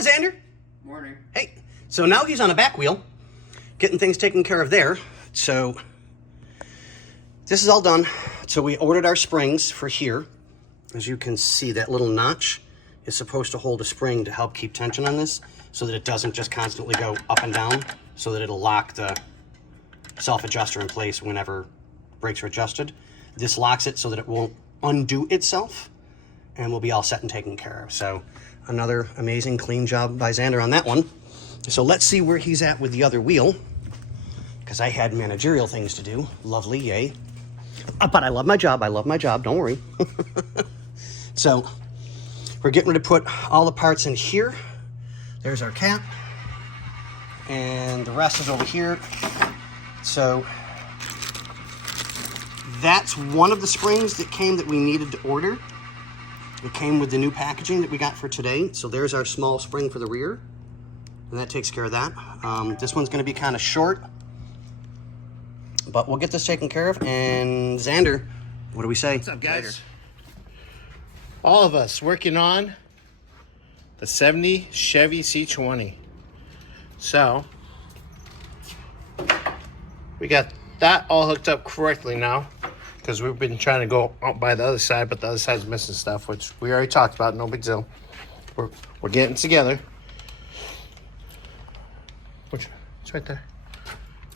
Morning, Xander. Morning. Hey, so now he's on a back wheel, getting things taken care of there. So this is all done. So we ordered our springs for here. As you can see, that little notch is supposed to hold a spring to help keep tension on this so that it doesn't just constantly go up and down, so that it'll lock the self-adjuster in place whenever brakes are adjusted. This locks it so that it won't undo itself, and we'll be all set and taken care of. So another amazing clean job by Xander on that one. So let's see where he's at with the other wheel, because I had managerial things to do. Lovely, yay. But I love my job. I love my job. Don't worry. So we're getting ready to put all the parts in here. There's our cap. And the rest is over here. So that's one of the springs that came that we needed to order. It came with the new packaging that we got for today. So there's our small spring for the rear. And that takes care of that. This one's going to be kind of short. But we'll get this taken care of. And Xander, what do we say? What's up, guys? Later. All of us working on the 70 Chevy C20. So we got that all hooked up correctly now, because we've been trying to go up by the other side, but the other side's missing stuff, which we already talked about. No big deal. We're getting together. Which it's right there.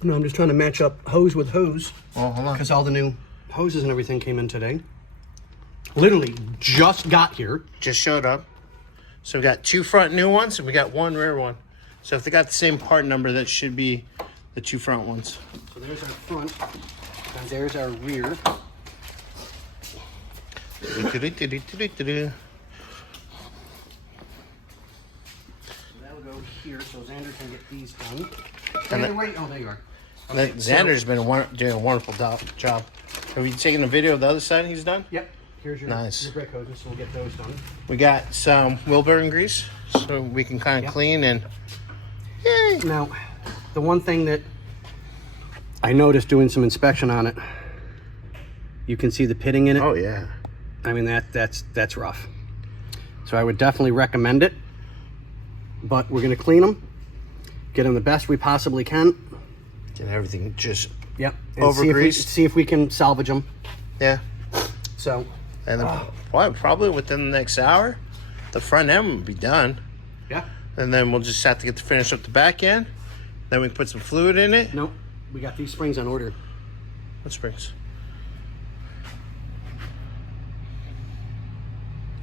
No, I'm just trying to match up hose with hose. Oh, hold on. Because all the new hoses and everything came in today. Literally just got here. Just showed up. So we got 2 front new ones and we got 1 rear one. So if they got the same part number, that should be the 2 front ones. So there's our front and there's our rear. So that'll go here so Xander can get these done. Xander, wait. Oh, there you are. Okay, Xander's been doing a wonderful job. Have you taken a video of the other side he's done? Yep. Here's your, nice. Your brake hoses, so we'll get those done. We got some wheel bearing grease, so we can kind of clean and... Yay. Now, the one thing that I noticed doing some inspection on it, you can see the pitting in it. Oh, yeah. I mean, that's rough. So I would definitely recommend it. But we're going to clean them, get them the best we possibly can. Get everything just over greased. See if we can salvage them. Yeah. So... And then probably within the next hour, the front end will be done. Yeah. And then we'll just have to get to finish up the back end. Then we can put some fluid in it. Nope. We got these springs on order. What springs?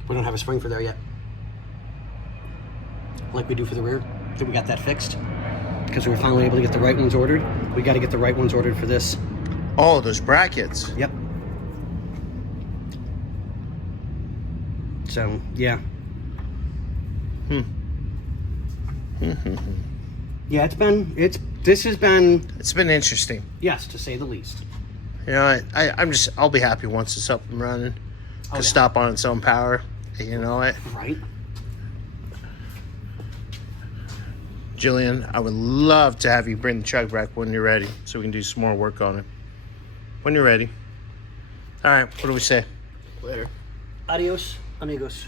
We don't have a spring for there yet. Like we do for the rear. Did we got that fixed? Because we were finally able to get the right ones ordered. We got to get the right ones ordered for this. Oh, those brackets. Yep. So, yeah. Yeah, it's been interesting. Yes, to say the least. You know, I'll be happy once it's up and running. To stop on its own power. You know it. Right. Jillian, I would love to have you bring the truck back when you're ready, so we can do some more work on it. When you're ready. All right, what do we say? Later. Adios, amigos.